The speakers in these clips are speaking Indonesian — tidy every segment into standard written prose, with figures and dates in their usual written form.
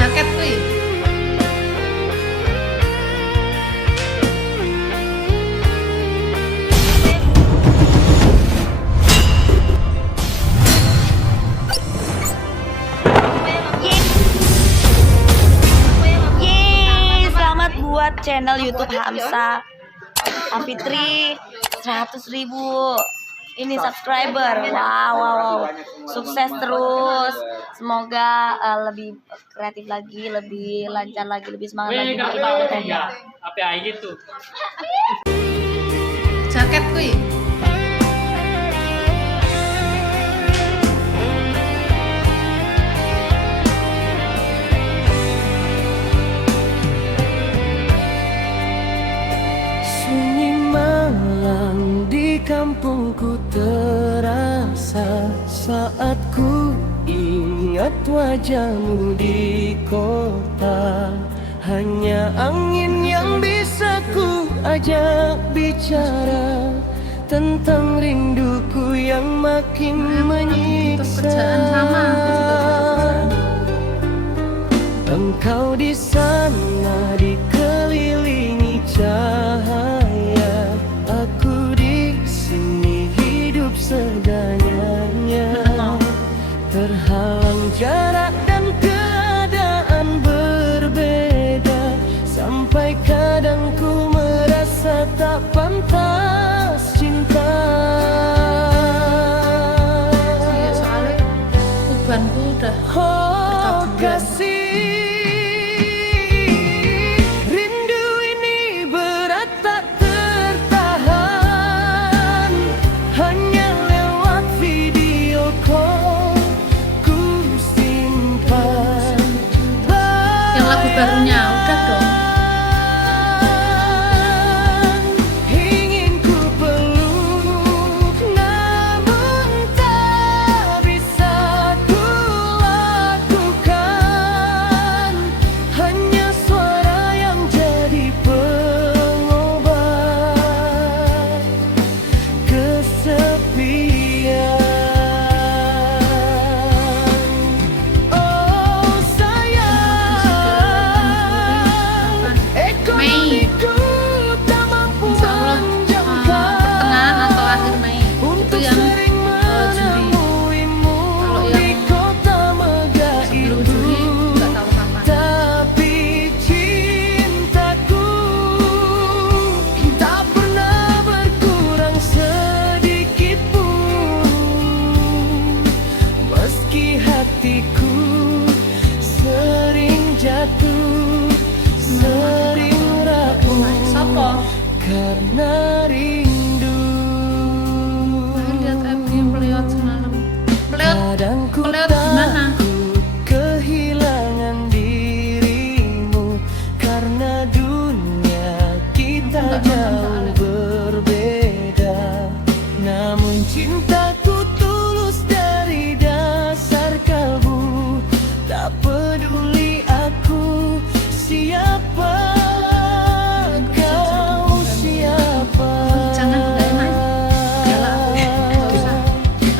Jaket kuwi. Selamat buat channel YouTube Hamsa Afitri 100.000 ini subscriber. Wow. Sukses terus. Semoga lebih kreatif lagi, lebih lancar lagi, lebih semangat lagi bikin kontennya. Apa gitu? Jaket kuwi. Sunyi malam di kampungku terasa saat ku ingat wajahmu di kota. Hanya angin yang bisa ku ajak bicara tentang rinduku yang makin menyiksa. Pekerjaan sama, aku juga pekerjaan. Engkau di sana dikelilingi cahaya, aku di sini hidup seadanya, terhalang jarak dan keadaan berbeda, sampai kadang ku merasa tak pantas cinta. Iya, soalnya ubanku udah Oh bertahun-tahun. kasih, rindu ini berat tak tertahan. Hanya lewat video call ku simpan. Yang lagu barunya udah dong. Ingin ku peluk namun tak bisa ku lakukan. Hanya suara yang jadi pengobat kesepian. Oh sayang, ekonomiku tak mampu Insya Allah pertengahan atau akhir Mei itu untuk yang sering Juli. menemuimu Kalau di yang kota megah sebelum itu. Juli nggak tahu kapan. Tapi cintaku tak pernah berkurang sedikit pun, meski hatiku sering jatuh, sering rapuh Sopo? karena rindu. Lihat FB melihat semalam. Melihat Kadang ku gimana? takut kehilangan dirimu, karena dunia kita Enggak nonton jauh soalnya. berbeda. Namun cintaku tulus dari dasar kalbu, tak peduli aku siapa, kau siapa. Jangan, nggak enak. Galak. Nggak usah.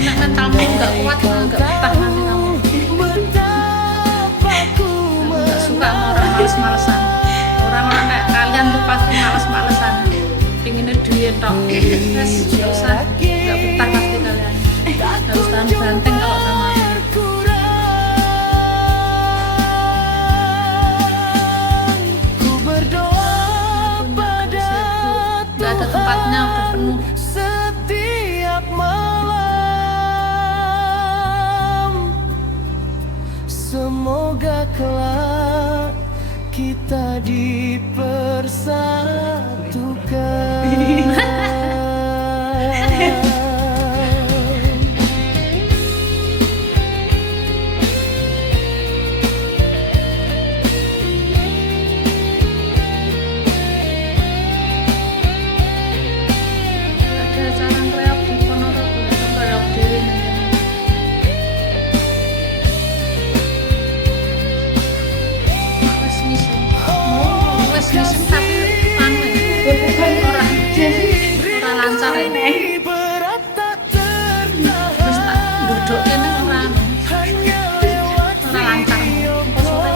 Enak mentalmu nggak kuat, nggak betah nanti kamu. Betapa ku Nggak suka sama orang males-malesan. Orang-orang kayak kalian tuh pasti males-malesan. Pinginnya duit tok. Terus nggak usah, nggak betah pasti kalian. Harus tahan banteng kalau sama aku. Ku berdoa pada Nggak ada tempatnya, udah penuh. setiap malam, semoga kelak kita dipersatukan. Ada acara reok di Ponorogo, itu reok dewe nanti. Wes misen, wes misen tapi anu orang lancar ya. Berat tak tertahan. Wes tak duduk kene ora anu, ora lancar. Sore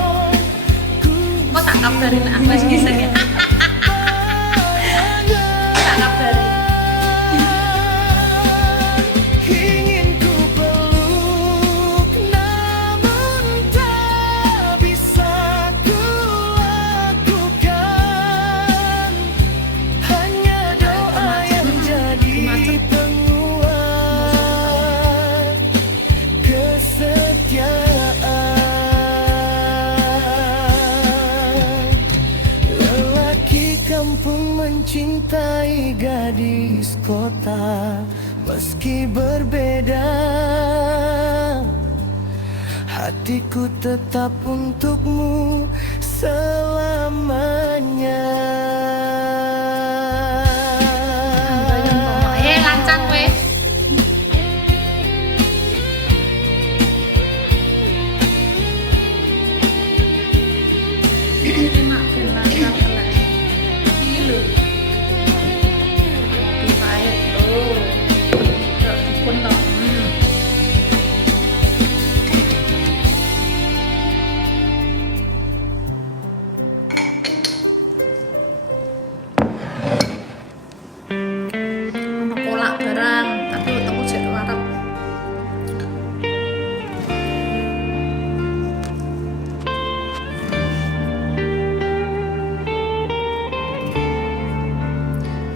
kabarin aku wis ngising ya. Tak kabari. Ingin ku peluk namun tak bisa ku lakukan. Hanya doa yang jadi penguat kesetiaan. Lelaki kampung mencintai gadis kota, meski berbeda, hatiku tetap untukmu selamanya. Lancang kowe. Ini mak ben lancang telek. Iki lho. Dipahit lho. Kok dipun to. Ono kolak barang, tapi utekku jek warep.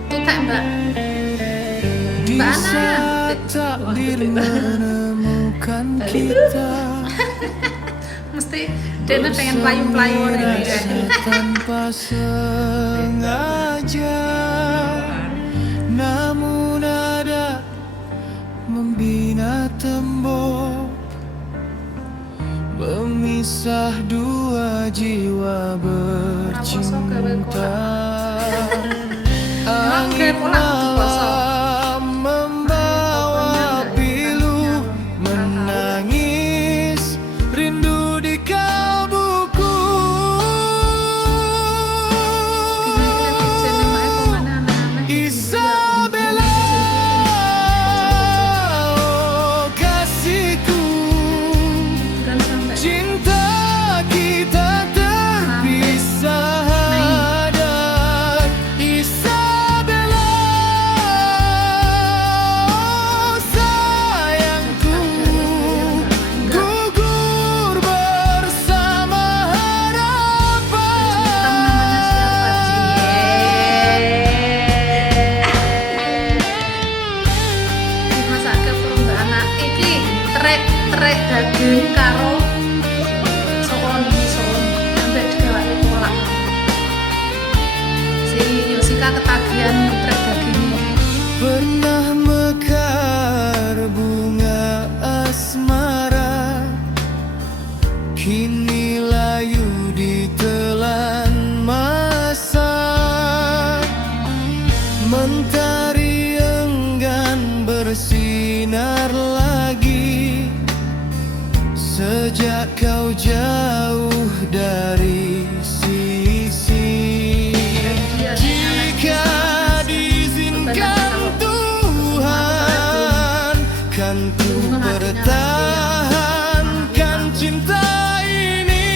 Tutek Mbak. Di Mbak Ana. saat takdir menemukan kita, Mesti Dena pengen pelayu-pelayu ini kan. tanpa sengaja, namun ada membina tembok, memisah dua jiwa bercinta. Emang kayak kolak puasa? Malam membawa pilu, menangis rindu di kalbuku. Isabella, oh kasihku, cinta kita terpisah. Dan Isabella, oh sayangku, gugur bersama Masak ke Mbak Ana iki trek daging karo soon ambek digawake kolak. Si Yosika ketagihan trek daging. Pernah mekar bunga asmara, kini layu ditelan masa. Mentari enggan bersinar lagi sejak kau jauh dari sisi. Jika diizinkan Tuhan, kan ku pertahankan cinta ini.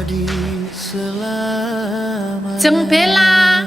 abadi selamanya. Jeng Bella